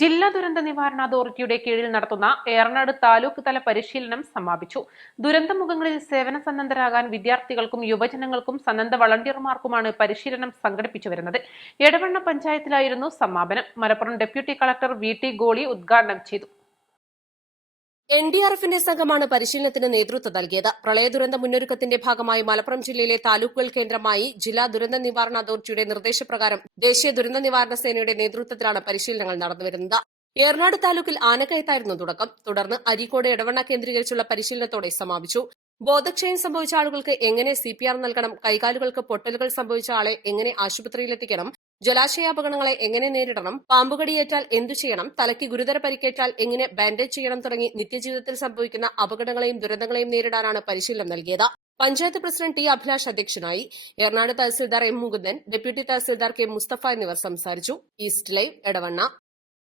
ജില്ലാ ദുരന്ത നിവാരണ അതോറിറ്റിയുടെ കീഴിൽ നടത്തുന്ന ഏറനാട് താലൂക്ക് തല പരിശീലനം സമാപിച്ചു. ദുരന്തമുഖങ്ങളിൽ സേവന സന്നദ്ധരാകാൻ വിദ്യാർത്ഥികൾക്കും യുവജനങ്ങൾക്കും സന്നദ്ധ വളണ്ടിയർമാർക്കുമാണ് പരിശീലനം സംഘടിപ്പിച്ചു വരുന്നത്. എടവണ്ണ പഞ്ചായത്തിലായിരുന്നു സമാപനം. Malappuram deputy collector V T. Goli ഉദ്ഘാടനം ചെയ്തു. NDRFന്റെ സംഘമാണ് പരിശീലനത്തിന് നേതൃത്വം നൽകിയത്. പ്രളയ ദുരന്ത മുന്നൊരുക്കത്തിന്റെ ഭാഗമായി മലപ്പുറം ജില്ലയിലെ താലൂക്കുകൾ കേന്ദ്രമായി ജില്ലാ ദുരന്ത നിവാരണ അതോറിറ്റിയുടെ നിർദ്ദേശപ്രകാരം ദേശീയ ദുരന്ത നിവാരണ സേനയുടെ നേതൃത്വത്തിലാണ് പരിശീലനങ്ങൾ നടന്നുവരുന്നത്. ഏറനാട് താലൂക്കിൽ ആനക്കയത്തായിരുന്നു തുടക്കം. തുടർന്ന് അരീക്കോട് എടവണ്ണ കേന്ദ്രീകരിച്ചുള്ള പരിശീലനത്തോടെ സമാപിച്ചു. ബോധക്ഷയം സംഭവിച്ച ആളുകൾക്ക് എങ്ങനെ CPR നൽകണം, കൈകാലുകൾക്ക് പൊട്ടലുകൾ സംഭവിച്ച ആളെ എങ്ങനെ ആശുപത്രിയിലെത്തിക്കണം, ജലാശയാപകടങ്ങളെ എങ്ങനെ നേരിടണം, പാമ്പുകടിയേറ്റാൽ എന്തു ചെയ്യണം, തലയ്ക്ക് ഗുരുതര പരിക്കേറ്റാൽ എങ്ങനെ ബാൻഡേജ് ചെയ്യണം തുടങ്ങി നിത്യജീവിതത്തിൽ സംഭവിക്കുന്ന അപകടങ്ങളെയും ദുരന്തങ്ങളെയും നേരിടാനാണ് പരിശീലനം നൽകിയത്. Panchayat president T. അഭിലാഷ് അധ്യക്ഷനായി. Eranad tahsildar M. Mukundan, deputy tahsildar K. Mustafa എന്നിവർ സംസാരിച്ചു. East live, Edavanna.